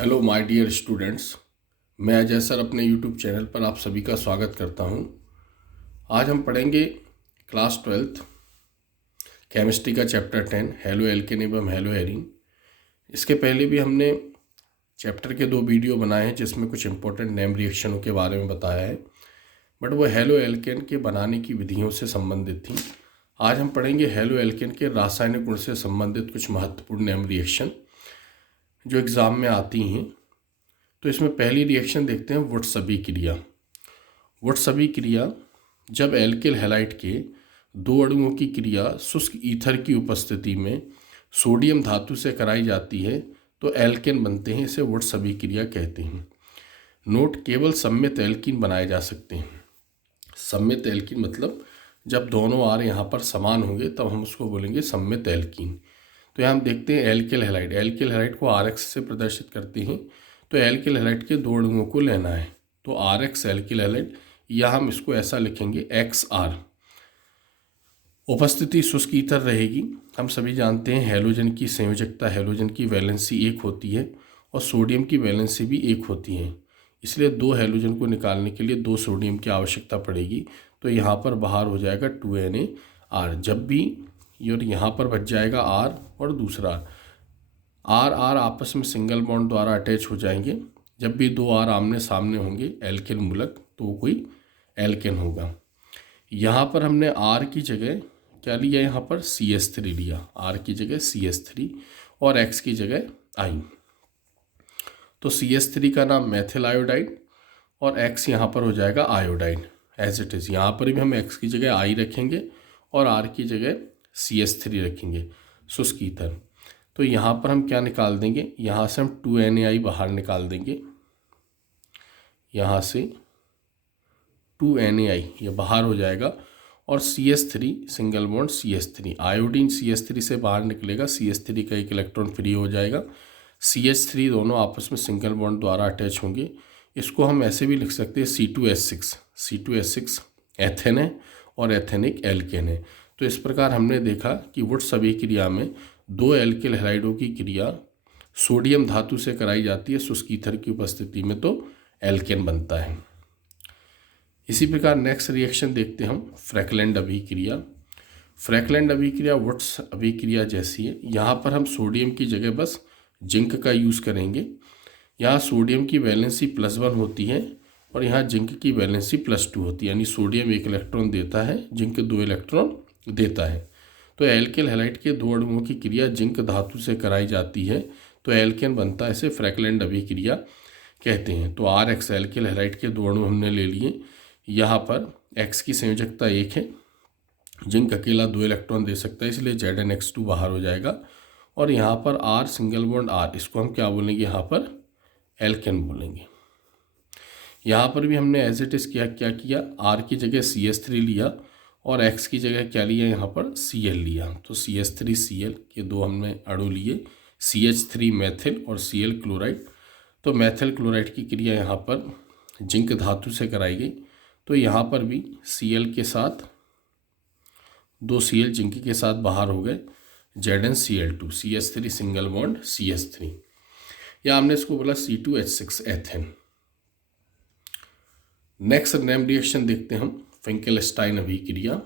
Hello my dear students. मैं Ajay sir अपने YouTube channel पर आप सभी का स्वागत करता हूं। आज हम पढ़ेंगे क्लास 12th केमिस्ट्री का चैप्टर 10 हेलो एल्केन एवं हेलो हेरिन। इसके पहले भी हमने चैप्टर के 2 वीडियो बनाए हैं जिसमें कुछ इंपॉर्टेंट नेम रिएक्शनों के बारे में बताया है, बट वो हेलो एल्केन के बनाने की विधियों से संबंधित थी। आज हम पढ़ेंगे हेलो एल्केन के रासायनिक गुण से संबंधित कुछ महत्वपूर्ण नेम रिएक्शन जो एग्ज़ाम में आती हैं। तो इसमें पहली रिएक्शन देखते हैं वुड्सबी क्रिया। वुड्सबी क्रिया जब एल्किल हैलाइड के 2 अणुओं की क्रिया शुष्क ईथर की उपस्थिति में सोडियम धातु से कराई जाती है तो एल्केन बनते हैं। इसे वुड्सबी क्रिया कहते हैं। नोट, केवल सम्मित एल्कीन बनाए जा सकते हैं। सम्मित एल्कीन मतलब जब दोनों आर यहाँ पर समान होंगे तब हम उसको बोलेंगे सम्मित एल्कीन। तो यहाँ हम देखते हैं एल्किल हैलाइड। एल्किल हैलाइड को RX से प्रदर्शित करते हैं। तो एल्किल हैलाइड के 2 अणुओं को लेना है तो RX एल्किल हैलाइड, या हम इसको ऐसा लिखेंगे XR। उपस्थिति शुष्क ईथर रहेगी। हम सभी जानते हैं हैलोजन की संयोजकता, हैलोजन की वैलेंसी 1 होती है और सोडियम की वैलेंसी भी 1 होती है। इसलिए 2 हैलोजन को निकालने के लिए 2 सोडियम की आवश्यकता पड़ेगी। तो यहाँ पर बाहर हो जाएगा 2NaR। जब भी और यहाँ पर बच जाएगा R और दूसरा R आपस में सिंगल बॉन्ड द्वारा अटैच हो जाएंगे। जब भी 2 R आमने सामने होंगे एल्किल मूलक तो वो कोई एल्केन होगा। यहाँ पर हमने R की जगह क्या लिया, यहाँ पर CH3 लिया। R की जगह CH3 और X की जगह I। तो CH3 का नाम मेथिल आयोडाइड और X यहाँ पर हो जाएगा आयोडाइड एज इट इज़। यहाँ पर भी हम X की जगह I रखेंगे और R की जगह CH3 रखेंगे शुष्क ईथर। तो यहाँ पर हम क्या निकाल देंगे, यहाँ से हम 2NaI बाहर निकाल देंगे। यहाँ से 2NaI ये बाहर हो जाएगा और CH3 single bond CH3, iodine CH3 से बाहर निकलेगा। CH3 का 1 इलेक्ट्रॉन फ्री हो जाएगा। CH3 दोनों आपस में सिंगल बॉन्ड द्वारा अटैच होंगे। इसको हम ऐसे भी लिख सकते हैं C2H6। C2H6 एथेन है और एथेन एक एल्केन है। तो इस प्रकार हमने देखा कि वुड्सबी क्रिया में 2 एल्किल हैलाइडों की क्रिया सोडियम धातु से कराई जाती है शुष्क ईथर की उपस्थिति में तो एल्केन बनता है। इसी प्रकार नेक्स्ट रिएक्शन देखते हैं हम फ्रैकलैंड अभिक्रिया। फ्रैकलैंड अभिक्रिया वुड्स अभिक्रिया जैसी है। यहाँ पर हम सोडियम की जगह बस जिंक का यूज़ करेंगे। यहाँ सोडियम की वैलेंसी +1 होती है और यहाँ जिंक की वैलेंसी +2 होती है, यानी सोडियम 1 इलेक्ट्रॉन देता है, जिंक 2 इलेक्ट्रॉन देता है। तो एल्किल हैलाइड के 2 अणुओं की क्रिया जिंक धातु से कराई जाती है तो एल्केन बनता है। इसे फ्रैकलैंड अभिक्रिया कहते हैं। तो RX एल्किल हैलाइड के 2 अणु हमने ले लिए। यहाँ पर X की संयोजकता 1 है, जिंक अकेला 2 इलेक्ट्रॉन दे सकता है, इसलिए ZnX2 बाहर हो जाएगा। और यहाँ पर R सिंगल बॉन्ड R, इसको हम क्या बोलेंगे, यहाँ पर एल्केन बोलेंगे। यहाँ पर भी हमने एज इट इज़ क्या किया, R की जगह CH3 लिया और X की जगह क्या लिया, यहाँ पर Cl लिया। तो CH3Cl के 2 हमने अणु लिए, CH3 मेथिल और Cl क्लोराइड। तो मेथिल क्लोराइड की क्रिया यहाँ पर जिंक धातु से कराई गई। तो यहाँ पर भी Cl के साथ 2 Cl जिंक के साथ बाहर हो गए, ZnCl2, CH3 single bond CH3, या हमने इसको बोला C2H6 ethane. Next name reaction देखते हैं हम फिंकेलस्टाइन अभिक्रिया।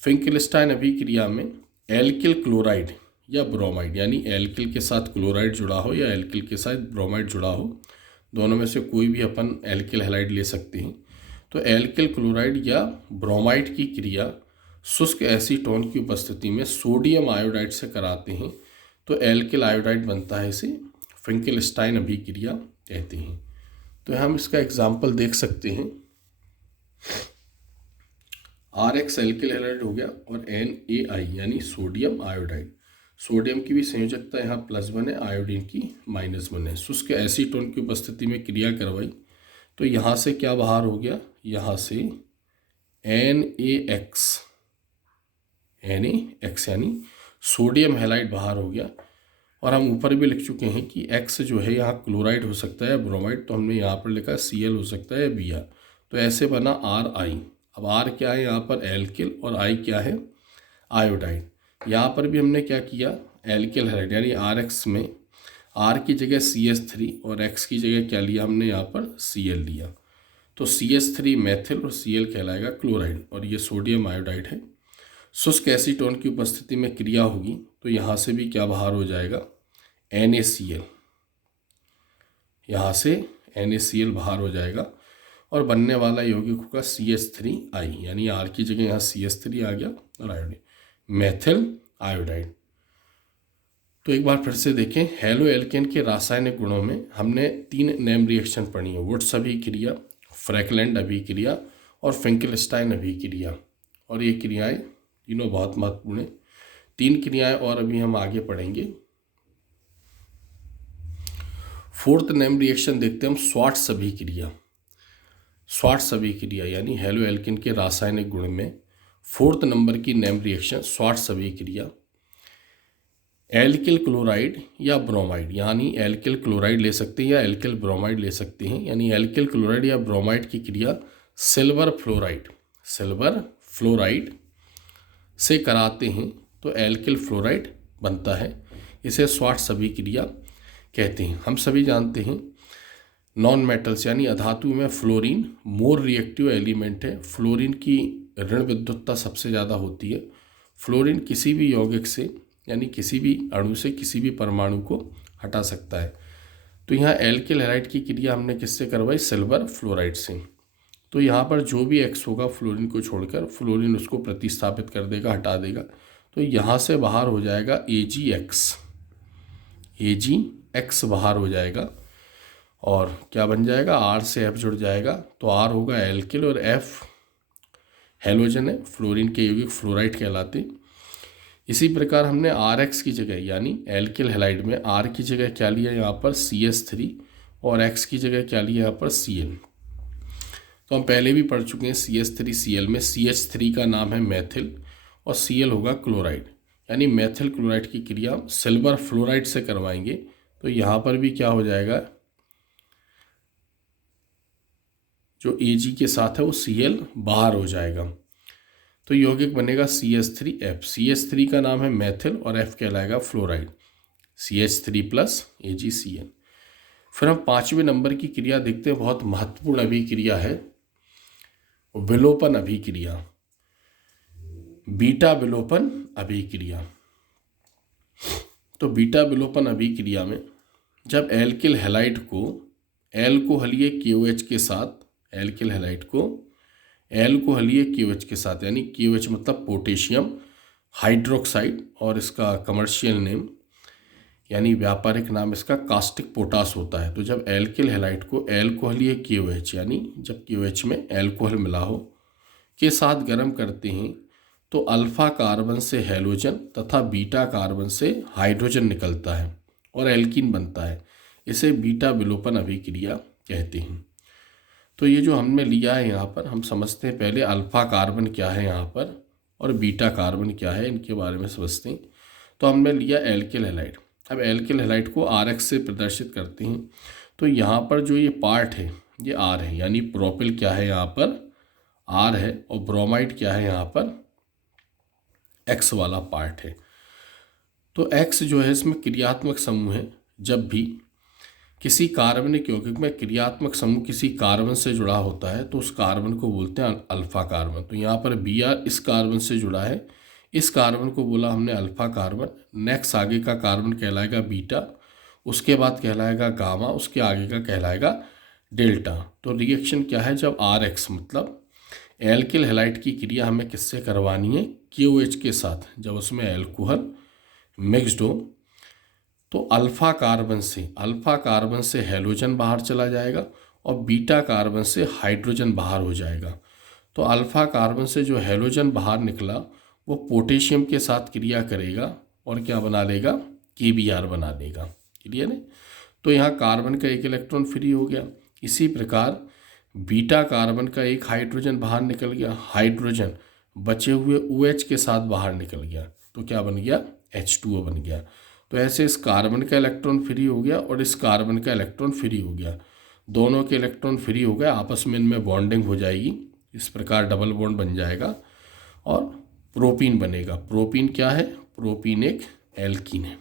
फिंकेलस्टाइन अभिक्रिया में एल्किल क्लोराइड या ब्रोमाइड, यानी एल्किल के साथ क्लोराइड जुड़ा हो या एल्किल के साथ ब्रोमाइड जुड़ा हो, दोनों में से कोई भी अपन एल्किल हैलाइड ले सकते हैं। तो एल्किल क्लोराइड या ब्रोमाइड की क्रिया शुष्क एसीटोन की उपस्थिति में सोडियम आयोडाइड से कराते हैं तो एल्किल आयोडाइड बनता है। इसे फिंकेलस्टाइन अभिक्रिया कहते हैं। तो हम इसका एग्जाम्पल देख सकते हैं। RX एल्किल हैलाइड हो गया और NaI यानी सोडियम आयोडाइड। सोडियम की भी संयोजकता यहाँ +1 है, आयोडीन की -1 है। शुष्क एसीटोन की उपस्थिति में क्रिया करवाई तो यहाँ से क्या बाहर हो गया, यहाँ से NaX यानी सोडियम हैलाइड बाहर हो गया। और हम ऊपर भी लिख चुके हैं कि X जो है यहाँ क्लोराइड हो सकता है या ब्रोमाइड, तो हमने यहाँ पर लिखा Cl हो सकता है या Br। तो ऐसे बना RI। अब R क्या है यहाँ पर एल्किल और I क्या है आयोडाइड। यहाँ पर भी हमने क्या किया, एल्किल हैलाइड यानी RX में R की जगह CH3 और X की जगह क्या लिया हमने यहाँ पर Cl लिया। तो CH3 मेथिल और Cl कहलाएगा क्लोराइड और ये सोडियम आयोडाइड है। शुष्क एसीटोन की उपस्थिति में क्रिया होगी तो यहाँ से भी क्या बाहर हो जाएगा, NaCl, यहाँ से NaCl बाहर हो जाएगा और बनने वाला यौगिक होगा CH3I, यानी R की जगह यहाँ CH3 आ गया और आयोडीन, मेथिल आयोडाइड। तो एक बार फिर से देखें, हेलो एल्केन के रासायनिक गुणों में हमने 3 नेम रिएक्शन पढ़ी है, वुड्स अभिक्रिया, फ्रैकलैंड अभिक्रिया और फिंकेलस्टाइन अभिक्रिया। और ये क्रियाएं तीनों बहुत महत्वपूर्ण है। 3 क्रियाएं और अभी हम आगे पढ़ेंगे। 4th नेम रिएक्शन देखते हैं हम, स्वार्ट्स अभिक्रिया। स्वार्ट्स अभिक्रिया यानी हेलो एल्केन के रासायनिक गुण में 4th नंबर की नेम रिएक्शन स्वार्ट्स अभिक्रिया। एल्किल क्लोराइड या ब्रोमाइड, यानी एल्किल क्लोराइड ले सकते हैं या एल्किल ब्रोमाइड ले सकते हैं, यानी एल्किल क्लोराइड या ब्रोमाइड की क्रिया सिल्वर फ्लोराइड से कराते हैं तो एल्किल फ्लोराइड बनता है। इसे स्वार्ट्स अभिक्रिया कहते हैं। हम सभी जानते हैं नॉन मेटल्स यानी अधातु में फ्लोरीन मोर रिएक्टिव एलिमेंट है। फ्लोरीन की ऋण विद्युतता सबसे ज़्यादा होती है। फ्लोरीन किसी भी यौगिक से यानी किसी भी अणु से किसी भी परमाणु को हटा सकता है। तो यहाँ एल्किल हैलाइड की क्रिया हमने किससे करवाई, सिल्वर फ्लोराइड से। तो यहाँ पर जो भी X होगा फ्लोरीन को छोड़कर, फ्लोरीन उसको प्रतिस्थापित कर देगा, हटा देगा। तो यहाँ से बाहर हो जाएगा AgX बाहर हो जाएगा और क्या बन जाएगा, R से F जुड़ जाएगा। तो R होगा एल्किल और F हेलोजन है, फ्लोरीन के यौगिक फ्लोराइड कहलाते। इसी प्रकार हमने RX की जगह यानी एल्किल हैलाइड में R की जगह क्या लिया यहाँ पर CH3 और X की जगह क्या लिया यहाँ पर Cl। तो हम पहले भी पढ़ चुके हैं CH3Cl में CH3 का नाम है मेथिल और Cl होगा क्लोराइड, यानी मेथिल क्लोराइड की क्रिया सिल्वर फ्लोराइड से करवाएंगे तो यहाँ पर भी क्या हो जाएगा, जो Ag के साथ है वो Cl बाहर हो जाएगा। तो यौगिक बनेगा CH3F। CH3 का नाम है मेथिल और F कहलाएगा फ्लोराइड, CH3 + AgCl। फिर हम 5वें नंबर की क्रिया देखते हैं, बहुत महत्वपूर्ण अभिक्रिया है, विलोपन अभिक्रिया, बीटा विलोपन अभिक्रिया। तो बीटा विलोपन अभिक्रिया में जब एल्किल हैलाइड को एल्कोहलीय KOH के साथ, एल्किल हैलाइड को एल्कोहलीय KOH के साथ, यानी KOH मतलब पोटेशियम हाइड्रोक्साइड और इसका कमर्शियल नेम यानी व्यापारिक नाम इसका कास्टिक पोटास होता है। तो जब एल्किल हैलाइड को एल्कोहलीय KOH यानी जब KOH में एल्कोहल मिला हो के साथ गर्म करते हैं तो अल्फा कार्बन से हैलोजन तथा बीटा कार्बन से हाइड्रोजन निकलता है और एल्कीन बनता है। इसे बीटा विलोपन अभिक्रिया कहते हैं। तो ये जो हमने लिया है यहाँ पर, हम समझते हैं पहले अल्फा कार्बन क्या है यहाँ पर और बीटा कार्बन क्या है, इनके बारे में समझते हैं। तो हमने लिया एल्किल हैलाइड। अब एल्किल हैलाइड को RX से प्रदर्शित करते हैं तो यहाँ पर जो ये पार्ट है ये R है, यानी प्रोपिल क्या है यहाँ पर R है और ब्रोमाइड क्या है यहाँ पर X वाला पार्ट है। तो X जो है इसमें क्रियात्मक समूह है। जब भी किसी कार्बनिक यौगिक में क्रियात्मक समूह किसी कार्बन से जुड़ा होता है तो उस कार्बन को बोलते हैं अल्फा कार्बन। तो यहाँ पर Br इस कार्बन से जुड़ा है, इस कार्बन को बोला हमने अल्फा कार्बन। नेक्स्ट आगे का कार्बन कहलाएगा बीटा, उसके बाद कहलाएगा गामा, उसके आगे का कहलाएगा डेल्टा। तो रिएक्शन क्या है, जब RX मतलब एल्किल हैलाइड की क्रिया हमें किससे करवानी है, KOH के साथ। जब उसमें एल्कोहल मिक्स्ड हो तो अल्फा कार्बन से हैलोजन बाहर चला जाएगा और बीटा कार्बन से हाइड्रोजन बाहर हो जाएगा। तो अल्फा कार्बन से जो हैलोजन बाहर निकला वो पोटेशियम के साथ क्रिया करेगा और क्या बना लेगा, KBr बना लेगा। क्लियर है। तो यहाँ कार्बन का एक इलेक्ट्रॉन फ्री हो गया। इसी प्रकार बीटा कार्बन का एक हाइड्रोजन बाहर निकल गया, हाइड्रोजन बचे हुए OH के साथ बाहर निकल गया तो क्या बन गया, H2O बन गया। तो ऐसे इस कार्बन का इलेक्ट्रॉन फ्री हो गया और इस कार्बन का इलेक्ट्रॉन फ्री हो गया, दोनों के इलेक्ट्रॉन फ्री हो गए, आपस में इनमें बॉन्डिंग हो जाएगी। इस प्रकार डबल बॉन्ड बन जाएगा और प्रोपीन बनेगा। प्रोपीन क्या है, प्रोपीन एक एल्कीन है।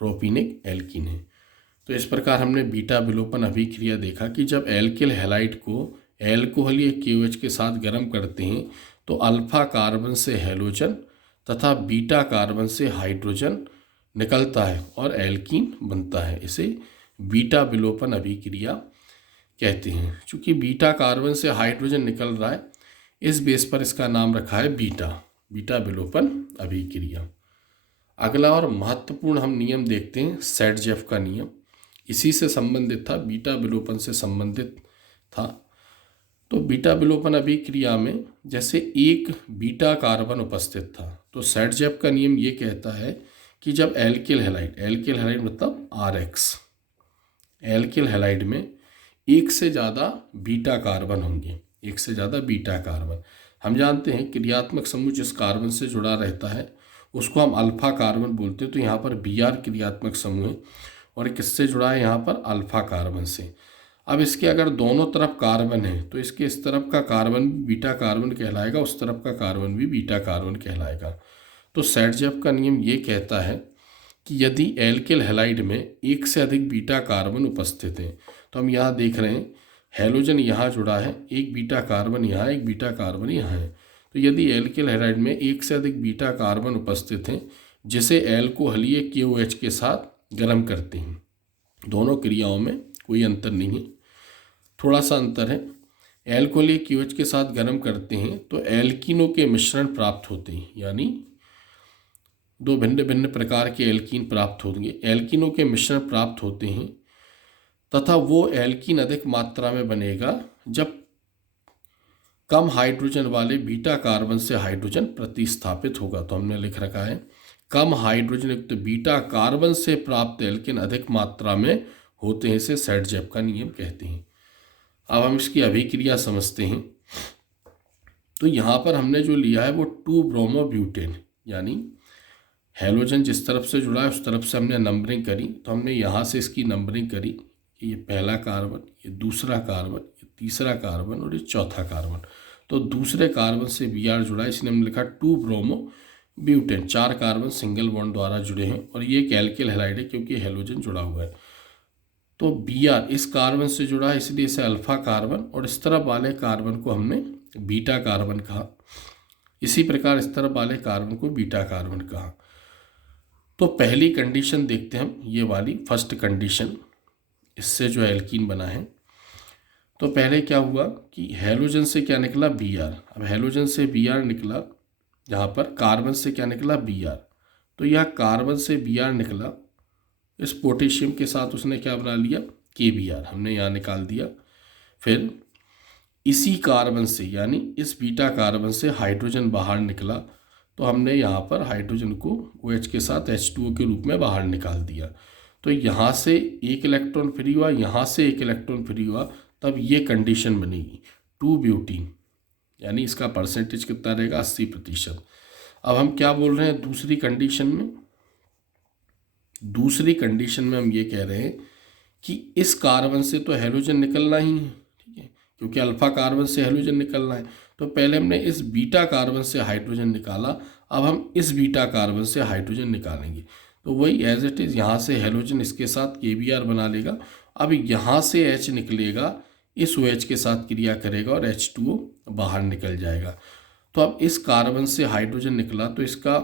प्रोपीनिक एल्कीन है। तो इस प्रकार हमने बीटा विलोपन अभिक्रिया देखा कि जब एल्किल हैलाइड को एल्कोहल या KOH के साथ गर्म करते हैं तो अल्फा कार्बन से हैलोजन तथा बीटा कार्बन से हाइड्रोजन निकलता है और एल्कीन बनता है। इसे बीटा विलोपन अभिक्रिया कहते हैं। चूँकि बीटा कार्बन से हाइड्रोजन निकल रहा है, इस बेस पर इसका नाम रखा है बीटा विलोपन अभिक्रिया। अगला और महत्वपूर्ण हम नियम देखते हैं, सेडजेफ का नियम। इसी से संबंधित था, बीटा विलोपन से संबंधित था। तो बीटा विलोपन अभिक्रिया में जैसे एक बीटा कार्बन उपस्थित था, तो सेडजेफ का नियम ये कहता है कि जब एल्किल हैलाइड मतलब RX, एल्किल हैलाइड में एक से ज़्यादा बीटा कार्बन होंगे, एक से ज़्यादा बीटा कार्बन। हम जानते हैं क्रियात्मक समूह जिस कार्बन से जुड़ा रहता है उसको हम अल्फा कार्बन बोलते हैं। तो यहाँ पर Br क्रियात्मक समूह है और किससे जुड़ा है, यहाँ पर अल्फा कार्बन से। अब इसके अगर दोनों तरफ कार्बन है तो इसके इस तरफ का कार्बन बीटा कार्बन कहलाएगा, उस तरफ का कार्बन भी बीटा कार्बन कहलाएगा। तो सेडजेफ का नियम ये कहता है कि यदि एल्किल हैलाइड में एक से अधिक बीटा कार्बन उपस्थित हैं, तो हम यहाँ देख रहे हैं हैलोजन यहाँ जुड़ा है, एक बीटा कार्बन यहाँ, एक बीटा कार्बन यहाँ है। तो यदि एल्किल हैलाइड में एक से अधिक बीटा कार्बन उपस्थित हैं जिसे एल्कोहलीय KOH के साथ गर्म करते हैं, दोनों क्रियाओं में कोई अंतर नहीं है, थोड़ा सा अंतर है। एल्कोहलीय KOH के साथ गर्म करते हैं तो एल्कीनों के मिश्रण प्राप्त होते हैं, यानी दो भिन्न भिन्न प्रकार के एल्कीन प्राप्त होंगे। एल्कीनों के मिश्रण प्राप्त होते हैं तथा वो एल्कीन अधिक मात्रा में बनेगा जब कम हाइड्रोजन वाले बीटा कार्बन से हाइड्रोजन प्रतिस्थापित होगा। तो हमने लिख रखा है कम हाइड्रोजन युक्त बीटा कार्बन से प्राप्त एल्कीन अधिक मात्रा में होते हैं, इसे सेडजेफ का नियम कहते हैं। अब हम इसकी अभिक्रिया समझते हैं। तो यहाँ पर हमने जो लिया है वो 2-ब्रोमोब्यूटेन, यानी हैलोजन जिस तरफ से जुड़ा है उस तरफ से हमने नंबरिंग करी। तो हमने यहाँ से इसकी नंबरिंग करी कि ये पहला कार्बन, ये दूसरा कार्बन, ये तीसरा कार्बन और ये चौथा कार्बन। तो दूसरे कार्बन से Br जुड़ा है, इसलिए हमने लिखा 2-ब्रोमोब्यूटेन। 4 कार्बन सिंगल बॉन्ड द्वारा जुड़े हैं और ये एक एल्किल हैलाइड है क्योंकि हैलोजन जुड़ा हुआ है। तो Br इस कार्बन से जुड़ा है इसलिए इसे अल्फा कार्बन, और इस तरफ वाले कार्बन को हमने बीटा कार्बन कहा। इसी प्रकार इस तरफ वाले कार्बन को बीटा कार्बन कहा। तो पहली कंडीशन देखते हैं हम, ये वाली फर्स्ट कंडीशन, इससे जो एल्कीन बना है। तो पहले क्या हुआ कि हैलोजन से क्या निकला, Br। अब हैलोजन से Br निकला, यहाँ पर कार्बन से क्या निकला, Br। तो यह कार्बन से Br निकला, इस पोटेशियम के साथ उसने क्या बना लिया, KBr, हमने यहाँ निकाल दिया। फिर इसी कार्बन से यानी इस बीटा कार्बन से हाइड्रोजन बाहर निकला, तो हमने यहाँ पर हाइड्रोजन को OH के साथ H2O के रूप में बाहर निकाल दिया। तो यहाँ से एक इलेक्ट्रॉन फ्री हुआ, यहाँ से एक इलेक्ट्रॉन फ्री हुआ, तब ये कंडीशन बनेगी 2-ब्यूटीन, यानी इसका परसेंटेज कितना रहेगा, 80%। अब हम क्या बोल रहे हैं दूसरी कंडीशन में, दूसरी कंडीशन में हम ये कह रहे हैं कि इस कार्बन से तो हैलोजन निकलना ही है, ठीक है, क्योंकि अल्फा कार्बन से हैलोजन निकलना है। तो पहले हमने इस बीटा कार्बन से हाइड्रोजन निकाला, अब हम इस बीटा कार्बन से हाइड्रोजन निकालेंगे। तो वही एज इट इज़, यहाँ से हैलोजन इसके साथ KBr बना लेगा। अब यहाँ से H निकलेगा, इस OH के साथ क्रिया करेगा और H2O बाहर निकल जाएगा। तो अब इस कार्बन से हाइड्रोजन निकला तो इसका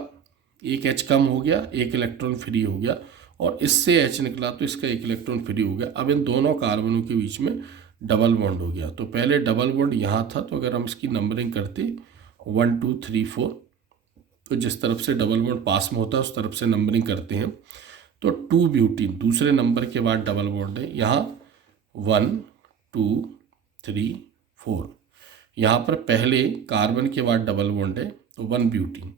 एक H कम हो गया, एक इलेक्ट्रॉन फ्री हो गया, और इससे H निकला तो इसका एक इलेक्ट्रॉन फ्री हो गया। अब इन दोनों कार्बनों के बीच में डबल बॉन्ड हो गया। तो पहले डबल बॉन्ड यहाँ था, तो अगर हम इसकी नंबरिंग करते 1 2 3 4, तो जिस तरफ से डबल बॉन्ड पास में होता है उस तरफ से नंबरिंग करते हैं। तो 2-ब्यूटीन दूसरे नंबर के बाद डबल बॉन्ड है, यहाँ 1 2 3 4, यहाँ पर पहले कार्बन के बाद डबल बॉन्ड है तो 1-ब्यूटीन।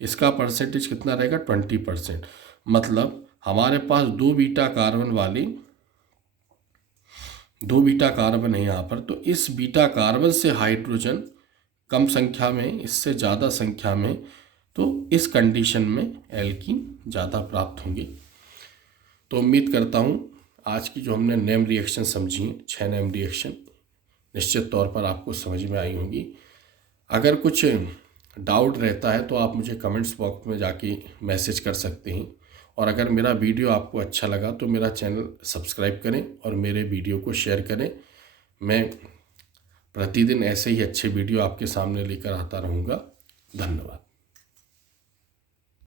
इसका परसेंटेज कितना रहेगा, 20%। मतलब हमारे पास दो बीटा कार्बन है यहाँ पर। तो इस बीटा कार्बन से हाइड्रोजन कम संख्या में, इससे ज़्यादा संख्या में, तो इस कंडीशन में एल्कीन ज़्यादा प्राप्त होंगे। तो उम्मीद करता हूँ आज की जो हमने नेम रिएक्शन समझी हैं, 6 नेम रिएक्शन, निश्चित तौर पर आपको समझ में आई होंगी। अगर कुछ डाउट रहता है तो आप मुझे कमेंट्स बॉक्स में जाके मैसेज कर सकते हैं और अगर मेरा वीडियो आपको अच्छा लगा तो मेरा चैनल सब्सक्राइब करें और मेरे वीडियो को शेयर करें। मैं प्रतिदिन ऐसे ही अच्छे वीडियो आपके सामने लेकर आता रहूँगा। धन्यवाद।